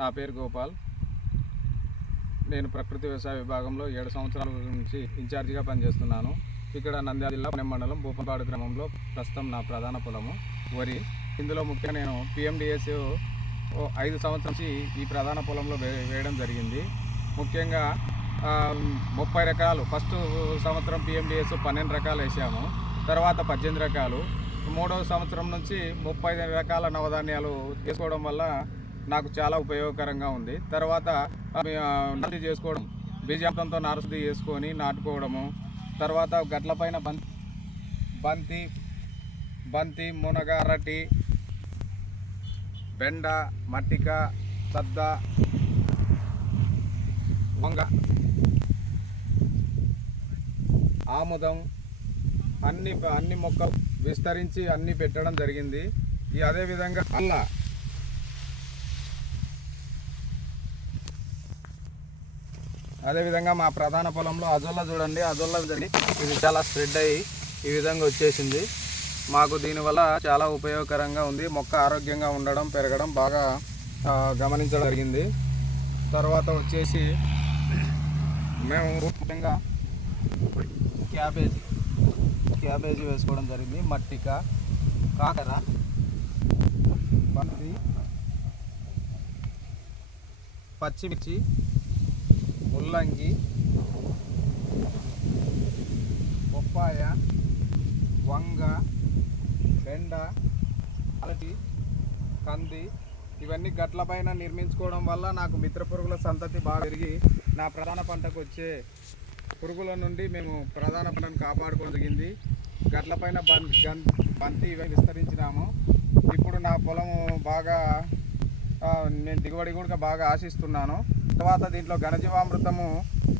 నా పేరు గోపాల్. నేను ప్రకృతి వ్యవసాయ విభాగంలో 7 సంవత్సరాల నుంచి ఇన్ఛార్జిగా పనిచేస్తున్నాను. ఇక్కడ నంద్యాల జిల్లా పుణె మండలం భూపంపాడు గ్రామంలో ప్రస్తుతం నా ప్రధాన పొలము వరి. ఇందులో ముఖ్యంగా నేను PMDS 5 సంవత్సరాల నుంచి ఈ ప్రధాన పొలంలో వేయడం జరిగింది. ముఖ్యంగా 30 రకాలు, ఫస్ట్ సంవత్సరం PMDS 12 రకాలు వేసాము, తర్వాత 18 రకాలు, 3వ సంవత్సరం నుంచి 30 రకాల నవధాన్యాలు వేసుకోవడం వల్ల నాకు చాలా ఉపయోగకరంగా ఉంది. తర్వాత నాటు చేసుకోవడం, బీజాంతంతో నారశుద్ధి చేసుకొని నాటుకోవడము, తర్వాత గట్లపైన బంతి, మునగ, అరటి, బెండ, మట్టిక, సద్ద, వంగ, ఆముదం అన్ని మొక్కలు విస్తరించి అన్ని పెట్టడం జరిగింది. అదేవిధంగా అదేవిధంగా మా ప్రధాన పొలంలో అజొల్ల చూడండి, ఇది చాలా స్ప్రెడ్ అయ్యి ఈ విధంగా వచ్చేసింది. మాకు దీనివల్ల చాలా ఉపయోగకరంగా ఉంది. మొక్క ఆరోగ్యంగా ఉండడం, పెరగడం బాగా గమనించడం జరిగింది. తర్వాత వచ్చేసి మేము ముఖ్యంగా క్యాబేజీ వేసుకోవడం జరిగింది. మట్టిక, కాకర, బంతి, పచ్చిమిర్చి, ముల్లంగి, బొప్పాయ, వంగ, బెండ, అరటి, కంది ఇవన్నీ గట్లపైన నిర్మించుకోవడం వల్ల నాకు మిత్ర పురుగుల సంతతి బాగా పెరిగి నా ప్రధాన పంటకు వచ్చే పురుగుల నుండి మేము ప్రధాన పంటను కాపాడుకోవడం జరిగింది. గట్లపైన బంతి ఇవి విస్తరించినాము. ఇప్పుడు నా పొలము బాగా నేను దిగుబడి కూడా బాగా ఆశిస్తున్నాను. తర్వాత దీంట్లో ఘనజీవామృతము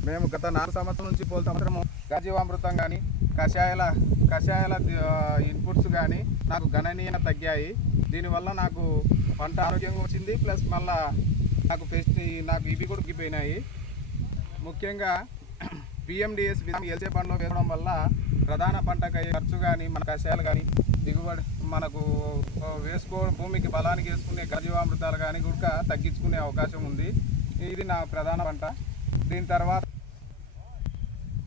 మేము గత 4 సంవత్సరాల నుంచి సంవత్సరము ఘనజీవామృతం కానీ కషాయాల ఇన్పుట్స్ కానీ నాకు గణనీయంగా తగ్గాయి. దీనివల్ల నాకు పంట ఆరోగ్యంగా వచ్చింది, ప్లస్ మళ్ళా నాకు ఇవి కూడా తగ్గిపోయినాయి. ముఖ్యంగా PMDS ఎల్సే పంటలో వేయడం వల్ల ప్రధాన పంటకు అయ్యే ఖర్చు కానీ, మన కషాయాలు కానీ, దిగుబడి మనకు భూమికి బలానికి వేసుకునే ఘనజీవామృతాలు కానీ కూడా తగ్గించుకునే అవకాశం ఉంది. ఇది నా ప్రధాన పంట. దీని తర్వాత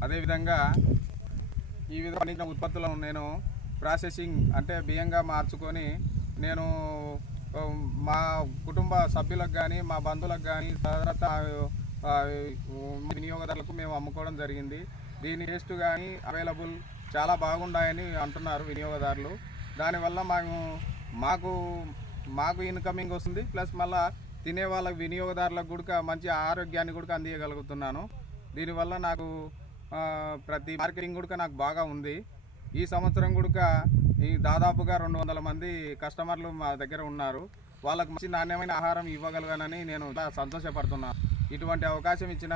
అదేవిధంగా ఈ విధంగా పండించిన ఉత్పత్తులను నేను ప్రాసెసింగ్ అంటే బియ్యంగా మార్చుకొని నేను మా కుటుంబ సభ్యులకు కానీ, మా బంధువులకు కానీ, తర్వాత వినియోగదారులకు మేము అమ్ముకోవడం జరిగింది. దీని టేస్ట్ కానీ అవైలబుల్ చాలా బాగున్నాయని అంటున్నారు వినియోగదారులు. దానివల్ల మాకు ఇన్కమింగ్ వస్తుంది, ప్లస్ మళ్ళీ తినే వాళ్ళ వినియోగదారులకు కూడా మంచి ఆరోగ్యాన్ని కూడా అందించగలుగుతున్నాను. దీనివల్ల నాకు ప్రతి మార్కెటింగ్ కూడా నాకు బాగా ఉంది. ఈ సంవత్సరం కూడా దాదాపుగా 200 మంది కస్టమర్లు మా దగ్గర ఉన్నారు. వాళ్ళకు మంచి నాణ్యమైన ఆహారం ఇవ్వగలగానని నేను సంతోషపడుతున్నాను. ఇటువంటి అవకాశం ఇచ్చిన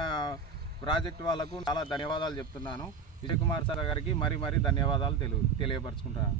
ప్రాజెక్ట్ వాళ్ళకు చాలా ధన్యవాదాలు చెప్తున్నాను. విజయ్ కుమార్ సార్ గారికి మరీ ధన్యవాదాలు తెలియపరుచుకుంటాను.